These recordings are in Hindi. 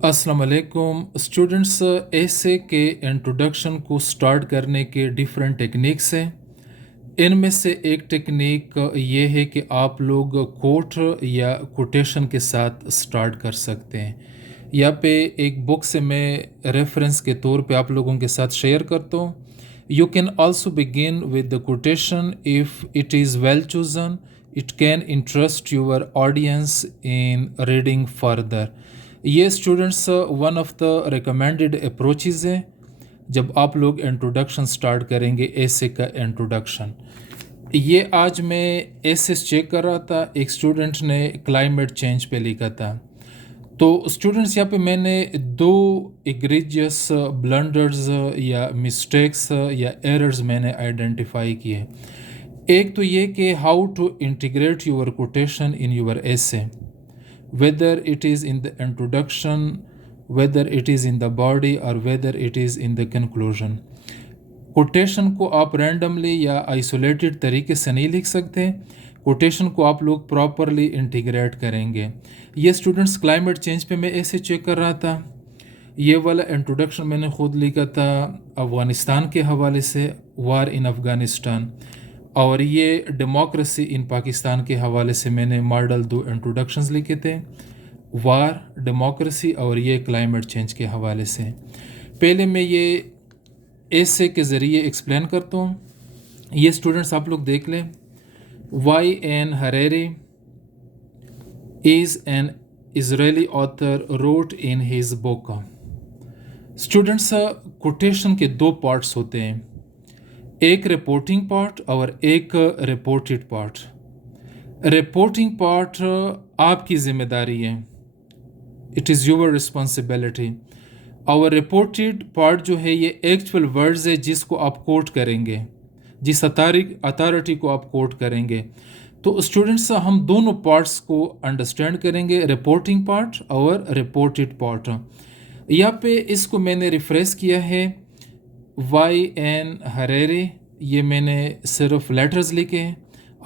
अस्सलाम वालेकुम स्टूडेंट्स। ऐसे के इंट्रोडक्शन को स्टार्ट करने के डिफरेंट टेक्निक्स हैं। इनमें से एक टेक्निक ये है कि आप लोग कोट या कोटेशन के साथ स्टार्ट कर सकते हैं। यहाँ पे एक बुक से मैं रेफरेंस के तौर पे आप लोगों के साथ शेयर करता हूँ। You can also begin with the quotation if it is well chosen. It can interest your audience in reading further. ये students one of the recommended approaches है जब आप लोग इंट्रोडक्शन स्टार्ट करेंगे ऐसे का इंट्रोडक्शन। ये आज मैं ऐसे चेक कर रहा था, एक स्टूडेंट ने क्लाइमेट चेंज पे लिखा था। तो स्टूडेंट्स यहाँ पे मैंने दो एग्रेजियस ब्लंडर्स या मिस्टेक्स या एरर्स मैंने आइडेंटिफाई किए। एक तो ये कि how to integrate your quotation in your essay, whether it is in the introduction, whether it is in the body or whether it is in the conclusion। Quotation को आप रैंडमली या आइसोलेटेड तरीके से नहीं लिख सकते। कोटेशन को आप लोग प्रॉपरली इंटीग्रेट करेंगे। ये स्टूडेंट्स क्लाइमेट चेंज पे मैं ऐसे चेक कर रहा था। ये वाला इंट्रोडक्शन मैंने खुद लिखा था अफ़गानिस्तान के हवाले से, वार इन अफ़गानिस्तान, और ये डेमोक्रेसी इन पाकिस्तान के हवाले से मैंने मॉडल दो इंट्रोडक्शंस लिखे थे, वार, डेमोक्रेसी और ये क्लाइमेट चेंज के हवाले से। पहले मैं ये ऐसे के ज़रिए एक्सप्लेन करता हूँ। ये स्टूडेंट्स आप लोग देख लें। Y.N. Harari is an Israeli author wrote in his book। Students quotation के दो पार्ट्स होते हैं, एक रिपोर्टिंग पार्ट और एक रिपोर्टेड पार्ट। रिपोर्टिंग पार्ट आपकी जिम्मेदारी है, इट इज़ योर रिस्पॉन्सिबिलिटी। और रिपोर्टेड पार्ट जो है ये एक्चुअल वर्ड्स है जिसको आप कोट करेंगे, जिस अथॉरिटी को आप कोट करेंगे। तो स्टूडेंट्स हम दोनों पार्ट्स को अंडरस्टैंड करेंगे, रिपोर्टिंग पार्ट और रिपोर्टेड पार्ट। यहाँ पे इसको मैंने रिफ्रेश किया है Y.N. हरेरे, ये मैंने सिर्फ लेटर्स लिखे हैं।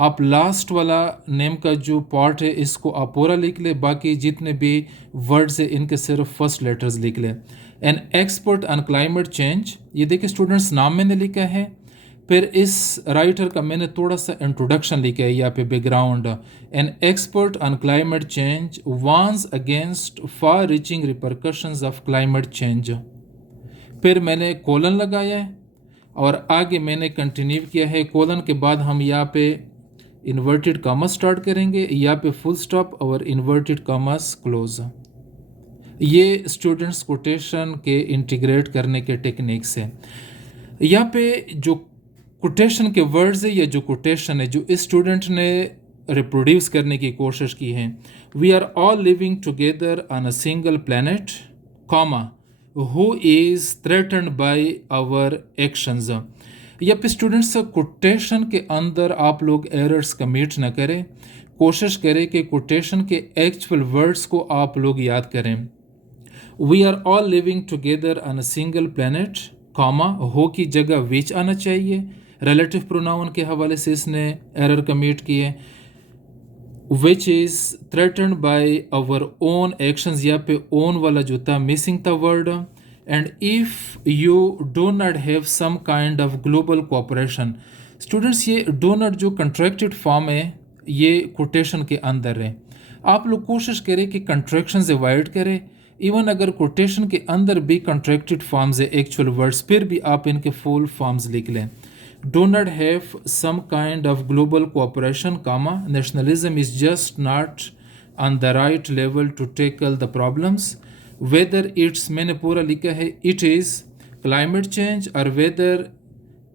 आप लास्ट वाला नेम का जो पार्ट है इसको आप पूरा लिख ले, बाकी जितने भी वर्ड्स है इनके सिर्फ फर्स्ट लेटर्स लिख ले। An expert on climate change, ये देखिए स्टूडेंट्स नाम मैंने लिखा है, फिर इस राइटर का मैंने थोड़ा सा इंट्रोडक्शन लिखा है यहाँ पे background. An expert on climate change warns against far reaching repercussions of climate change. फिर मैंने कोलन लगाया है और आगे मैंने कंटिन्यू किया है। कोलन के बाद हम यहाँ पे इन्वर्टेड कॉमर्स स्टार्ट करेंगे, यहाँ पे फुल स्टॉप और इन्वर्टेड कॉमर्स क्लोज। ये स्टूडेंट्स कोटेशन के इंटीग्रेट करने के टेक्निक्स हैं। यहाँ पे जो कोटेशन के वर्ड्स है या जो कोटेशन है जो इस स्टूडेंट ने रिप्रोड्यूस करने की कोशिश की है, we are all living together on a single planet, comma, who is threatened by our actions। या पे स्टूडेंट्स कोटेशन के अंदर आप लोग एरर्स कमिट ना करें, कोशिश करें कि कोटेशन के एक्चुअल वर्ड्स को आप लोग याद करें। We are all living together on a single planet, comma, who की जगह विच आना चाहिए, रिलेटिव प्रोनाउन के हवाले से इसने एरर कमिट किए। Which is threatened by our own actions, यहाँ पे ओन वाला जो था मिसिंग था word. And if you do not have some kind of global cooperation, students ये डो नॉट जो कंट्रैक्टेड फॉर्म है ये कोटेशन के अंदर है। आप लोग कोशिश करें कि कंट्रैक्शंस अवॉइड करें। इवन अगर कोटेशन के अंदर भी कंट्रैक्टेड फॉर्म्स है एक्चुअल वर्ड्स, फिर भी आप इनके फुल फॉर्म्स लिख लें। Do not have some kind of global cooperation, comma, nationalism is just not on the right level to tackle the problems, whether it's, मैंने पूरा लिखा है, it is climate change or whether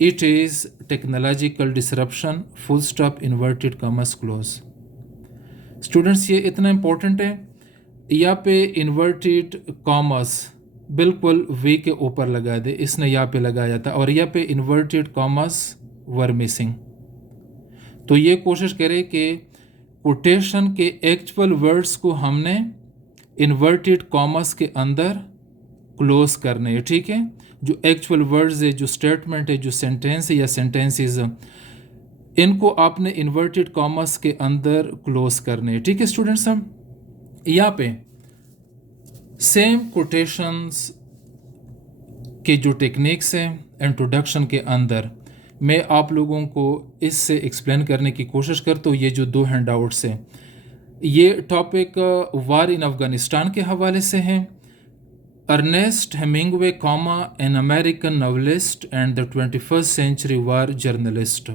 it is technological disruption, full stop, inverted commas close। Students ये इतना इम्पोर्टेंट है, यहाँ पे इन्वर्टेड कॉमर्स बिल्कुल वी के ऊपर लगा दे, इसने यहाँ पे लगाया था, और यहाँ पे इन्वर्टेड कॉमर्स वर मिसिंग। तो ये कोशिश करें कि कोटेशन के एक्चुअल वर्ड्स को हमने इन्वर्टेड कॉमर्स के अंदर क्लोज करने हैं, ठीक है। जो एक्चुअल वर्ड्स है, जो स्टेटमेंट है, जो सेंटेंस है या सेंटेंसेस, इनको आपने इन्वर्टेड कॉमर्स के अंदर क्लोज करने हैं, ठीक है स्टूडेंट्स। हम यहाँ पे सेम कोटेशंस के जो टेक्निक्स हैं इंट्रोडक्शन के अंदर, मैं आप लोगों को इससे एक्सप्लेन करने की कोशिश करता हूँ। ये जो दो हैंडआउट्स हैं, ये टॉपिक वार इन अफ़गानिस्तान के हवाले से हैं। Ernest Hemingway comma an American novelist and the 21st century war journalist.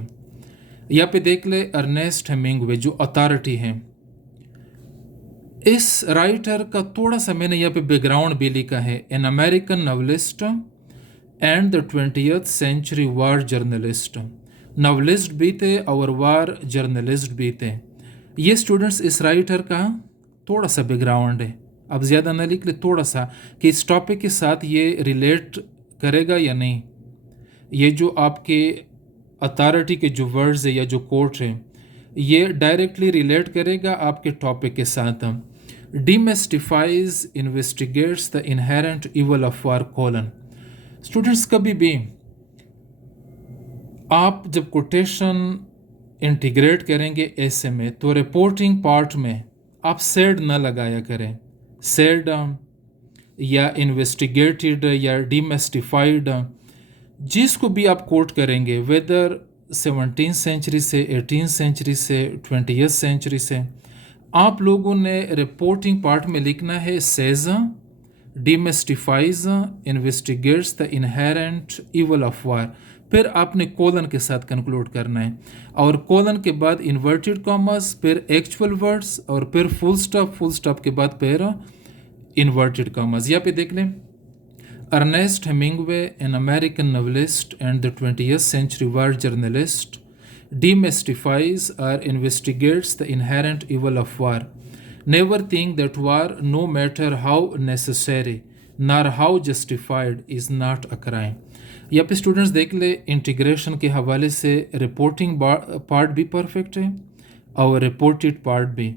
यहाँ पे देख ले, अर्नेस्ट हेमिंगवे जो अथॉरिटी हैं, इस राइटर का थोड़ा सा मैंने यहाँ पे बैकग्राउंड भी लिखा है। An American novelist and the 20th century war journalist. Novelist भी थे और वार जर्नलिस्ट भी थे। ये स्टूडेंट्स इस राइटर का थोड़ा सा बैकग्राउंड है, अब ज़्यादा ना लिख ले, थोड़ा सा कि इस टॉपिक के साथ ये रिलेट करेगा या नहीं। ये जो आपके अथॉरिटी के जो वर्ड्स है या जो कोट है, ये डायरेक्टली रिलेट करेगा आपके टॉपिक के साथ। Demystifies investigates the inherent evil of war colon. Students, कभी भी आप जब कोटेशन इंटीग्रेट करेंगे ऐसे में, तो रिपोर्टिंग पार्ट में आप सेड ना लगाया करें। सेड या इन्वेस्टिगेटेड या डिमिस्टिफाइड, जिसको भी आप कोट करेंगे, वेदर 17th सेंचुरी से, 18th सेंचुरी से, 20th सेंचुरी से, आप लोगों ने रिपोर्टिंग पार्ट में लिखना है says, demystifies, investigates the inherent evil of war. फिर आपने कोलन के साथ कंक्लूड करना है, और कोलन के बाद इन्वर्टेड कॉमर्स, फिर एक्चुअल वर्ड्स, और फिर फुल स्टॉप, फुल स्टॉप के बाद फिर इन्वर्टेड कॉमर्स। यहाँ पे देख लें, Ernest Hemingway, an American novelist and the 20th century war journalist, demystifies or investigates the inherent evil of war. Never think that war, no matter how necessary nor how justified, is not a crime. यहाँ पे स्टूडेंट्स देख ले, इंटीग्रेशन के हवाले से रिपोर्टिंग पार्ट भी परफेक्ट है और रिपोर्टेड पार्ट भी।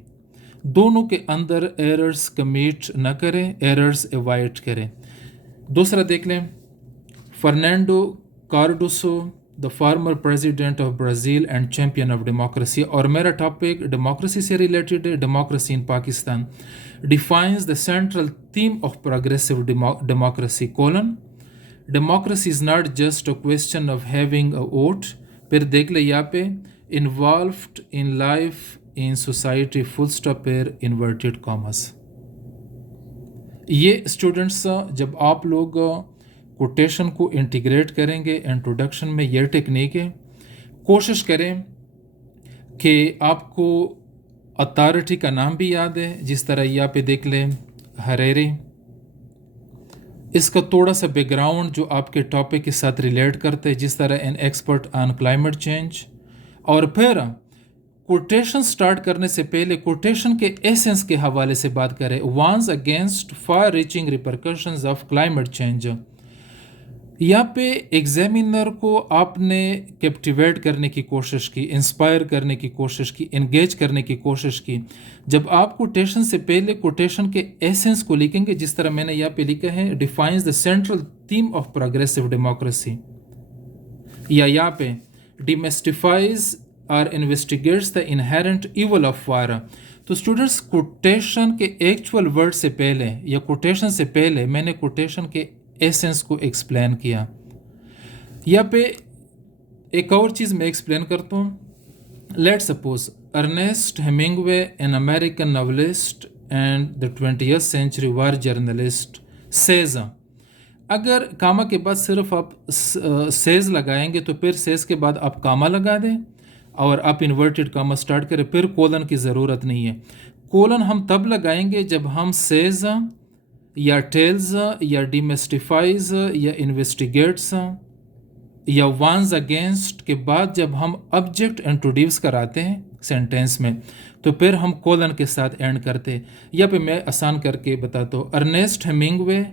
दोनों के अंदर एरर्स कमिट न करें, एरर्स अवॉइड करें। दूसरा देख लें, Fernando Cardoso, the former president of Brazil and champion of democracy, और मेरा टॉपिक डेमोक्रेसी से रिलेटेड है, democracy in Pakistan, defines the central theme of progressive democracy colon, democracy is not just a question of having a vote. फिर देख ले यहाँ पे, involved in life in society, full stop, फिर इन्वर्टेड कॉमर्स। ये स्टूडेंट्स, जब आप लोग कोटेशन को इंटीग्रेट करेंगे इंट्रोडक्शन में, यह टेक्निक है। कोशिश करें कि आपको अथॉरिटी का नाम भी याद है, जिस तरह यहाँ पे देख लें, हरेरी। इसका थोड़ा सा बैकग्राउंड जो आपके टॉपिक के साथ रिलेट करते हैं, जिस तरह an expert on climate change. और फिर कोटेशन स्टार्ट करने से पहले कोटेशन के एसेंस के हवाले से बात करें। Warns against far reaching repercussions of climate change. यहाँ पे एग्जामिनर को आपने कैप्टिवेट करने की कोशिश की, इंस्पायर करने की कोशिश की, एंगेज करने की कोशिश की। जब आप कोटेशन से पहले कोटेशन के एसेंस को लिखेंगे, जिस तरह मैंने यहाँ पे लिखा है, defines the central theme of progressive democracy, या यहाँ पे डिमिस्टिफाइज और investigates the inherent evil of वार। तो स्टूडेंट्स, कोटेशन के एक्चुअल वर्ड से पहले या कोटेशन से पहले मैंने कोटेशन के एसेंस को एक्सप्लेन किया। यहाँ पे एक और चीज़ मैं एक्सप्लेन करता हूँ। Let suppose Ernest Hemingway, an American novelist and the 20th century war journalist, says. अगर कामा के बाद सिर्फ आप सेज लगाएंगे, तो फिर सेज के बाद आप कामा लगा दें और आप इन्वर्टेड कामा स्टार्ट करें, फिर कोलन की ज़रूरत नहीं है। कोलन हम तब लगाएंगे जब हम सेज या टेल्स या डिमिस्टिफाइज या इन्वेस्टिगेट्स या वार्न्स अगेंस्ट के बाद जब हम ऑब्जेक्ट इंट्रोड्यूस कराते हैं सेंटेंस में, तो फिर हम कोलन के साथ एंड करते हैं। या पे मैं आसान करके बताता हूँ, अर्नेस्ट हेमिंगवे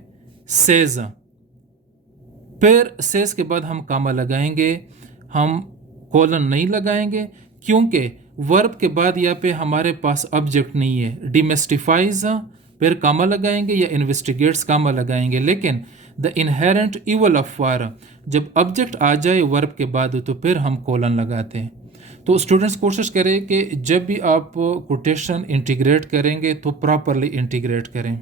सेज, फिर सेज के बाद हम कामा लगाएंगे, हम कोलन नहीं लगाएंगे, क्योंकि वर्ब के बाद यहाँ पे हमारे पास ऑब्जेक्ट नहीं है। डिमिस्टिफाइज फिर कामा लगाएंगे या इन्वेस्टिगेट्स कामा लगाएंगे, लेकिन द इनहेरेंट इवल ऑफ वार, जब ऑब्जेक्ट आ जाए वर्ब के बाद, तो फिर हम कोलन लगाते हैं। तो स्टूडेंट्स, कोशिश करें कि जब भी आप कोटेशन इंटीग्रेट करेंगे तो प्रॉपरली इंटीग्रेट करें।